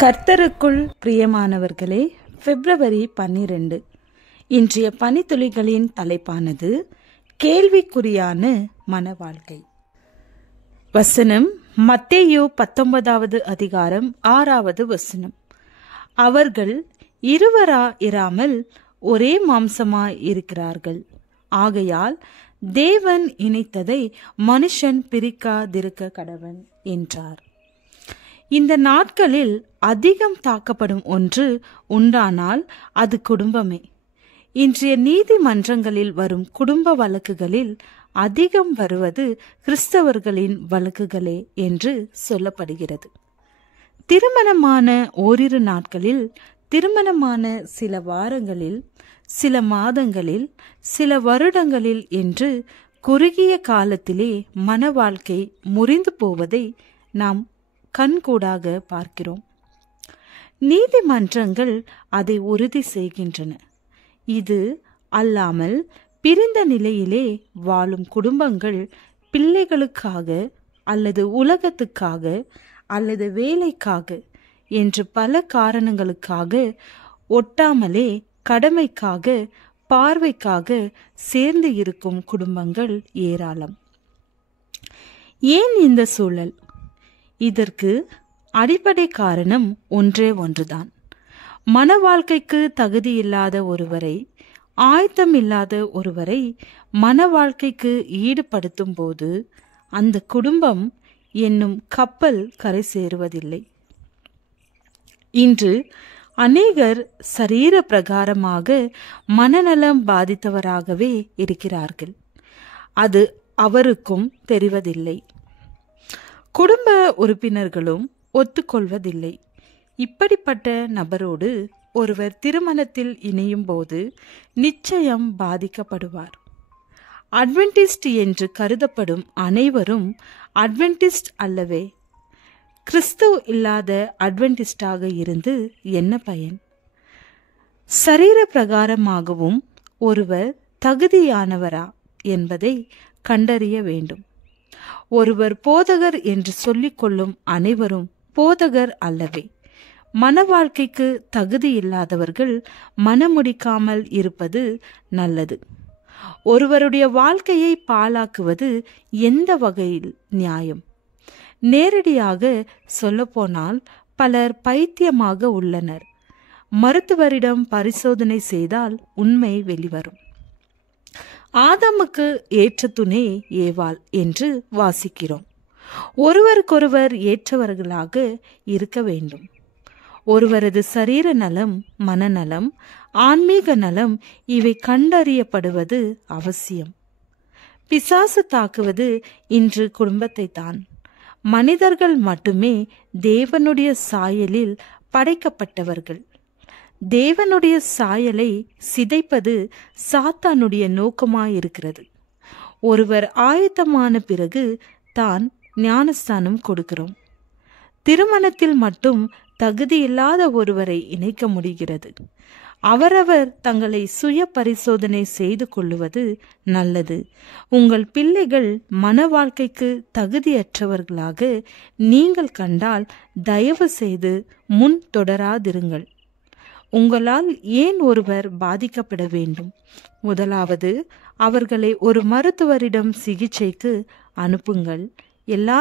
கர்த்தருக்குள் பிரியமானவர்களே, பிப்ரவரி 12 இன்றைய பனித்துளிகளின் தலைப்பானது கேள்விக்குறியான மன வாழ்க்கை. வசனம் மத்தேயு 19 அதிகாரம் 6 வசனம். அவர்கள் இருவரா இராமல் ஒரே மாம்சமாய் இருக்கிறார்கள். ஆகையால் தேவன் இணைத்ததை மனுஷன் பிரிக்காதிருக்க கடவன் என்றார். இந்த நாட்களில் அதிகம் தாக்கப்படும் ஒன்று உண்டானால் அது குடும்பமே. இன்றைய நீதிமன்றங்களில் வரும் குடும்ப வழக்குகளில் அதிகம் வருவது கிறிஸ்தவர்களின் வழக்குகளே என்று சொல்லப்படுகிறது. திருமணமான ஓரிரு நாட்களில், திருமணமான சில வாரங்களில், சில மாதங்களில், சில வருடங்களில் என்று குறுகிய காலத்திலே மன வாழ்க்கை முறிந்து போவதை நாம் கண்கூடாக பார்க்கிறோம். நீதிமன்றங்கள் அதை உறுதி செய்கின்றன. இது அல்லாமல் பிரிந்த நிலையிலே வாழும் குடும்பங்கள் பிள்ளைகளுக்காக அல்லது உலகத்துக்காக அல்லது வேலைக்காக என்று பல காரணங்களுக்காக ஒட்டாமலே கடமைக்காக பார்வைக்காக சேர்ந்து இருக்கும் குடும்பங்கள் ஏராளம். ஏன் இந்த சூழல்? இதற்கு அடிப்படை காரணம் ஒன்றே ஒன்றுதான். மன வாழ்க்கைக்கு தகுதியில்லாத ஒருவரை, ஆயத்தம் இல்லாத ஒருவரை மன வாழ்க்கைக்கு ஈடுபடுத்தும் போது அந்த குடும்பம் என்னும் கப்பல் கரை சேருவதில்லை. இன்று அநேகர் சரீர பிரகாரமாக மனநலம் பாதித்தவராகவே இருக்கிறார்கள். அது அவருக்கும் தெரிவதில்லை. குடும்ப உறுப்பினர்களும் ஒத்துக்கொள்வதில்லை. இப்படிப்பட்ட நபரோடு ஒருவர் திருமணத்தில் இணையும் போது நிச்சயம் பாதிக்கப்படுவார். அட்வென்டிஸ்ட் என்று கருதப்படும் அனைவரும் அட்வென்டிஸ்ட் அல்லவே. கிறிஸ்துவ இல்லாத அட்வென்டிஸ்டாக இருந்து என்ன பயன்? சரீர பிரகாரமாகவும் ஒருவர் தகுதியானவரா என்பதை கண்டறிய வேண்டும். ஒருவர் போதகர் என்று சொல்லிக் கொள்ளும் அனைவரும் போதகர் அல்லவே. மன வாழ்க்கைக்கு தகுதி இல்லாதவர்கள் மனமுடிக்காமல் இருப்பது நல்லது. ஒருவருடைய வாழ்க்கையை பாழாக்குவது எந்த வகையில் நியாயம்? நேரடியாக சொல்லப்போனால் பலர் பைத்தியமாக உள்ளனர். மருத்துவரிடம் பரிசோதனை செய்தால் உண்மை வெளிவரும். ஆதாமுக்கு ஏற்ற துணை ஏவாள் என்று வாசிக்கிறோம். ஒருவருக்கொருவர் ஏற்றவர்களாக இருக்க வேண்டும். ஒருவரது சரீர நலம், மனநலம், ஆன்மீக நலம் இவை கண்டறியப்படுவது அவசியம். பிசாசு தாக்குவது இன்று குடும்பத்தை தான். மனிதர்கள் மட்டுமே தேவனுடைய சாயலில் படைக்கப்பட்டவர்கள். தேவனுடைய சாயலை சிதைப்பது சாத்தானுடைய நோக்கமாயிருக்கிறது. ஒருவர் ஆயத்தமான பிறகு தான் ஞானஸ்தானம் கொடுக்கிறோம். திருமணத்தில் மட்டும் தகுதியில்லாத ஒருவரை இணைக்க முடிகிறது. அவரவர் தங்களை சுய பரிசோதனை செய்து கொள்ளுவது நல்லது. உங்கள் பிள்ளைகள் மன வாழ்க்கைக்கு தகுதியற்றவர்களாக நீங்கள் கண்டால் தயவு செய்து முன் தொடராதிருங்கள். உங்களால் ஏன் ஒருவர் பாதிக்கப்பட வேண்டும்? முதலாவது, அவர்களை ஒரு மருத்துவரிடம் சிகிச்சைக்கு அனுப்புங்கள். எல்லா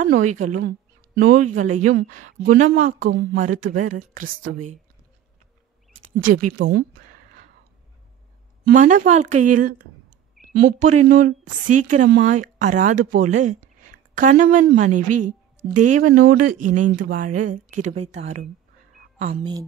நோய்களையும் குணமாக்கும் மருத்துவர் கிறிஸ்துவே. ஜெபிப்போம். மன வாழ்க்கையில் முப்புரினுள் சீக்கிரமாய் அறாது போல கணவன் மனைவி தேவனோடு இணைந்து வாழ கிருபை தாரும். ஆமேன்.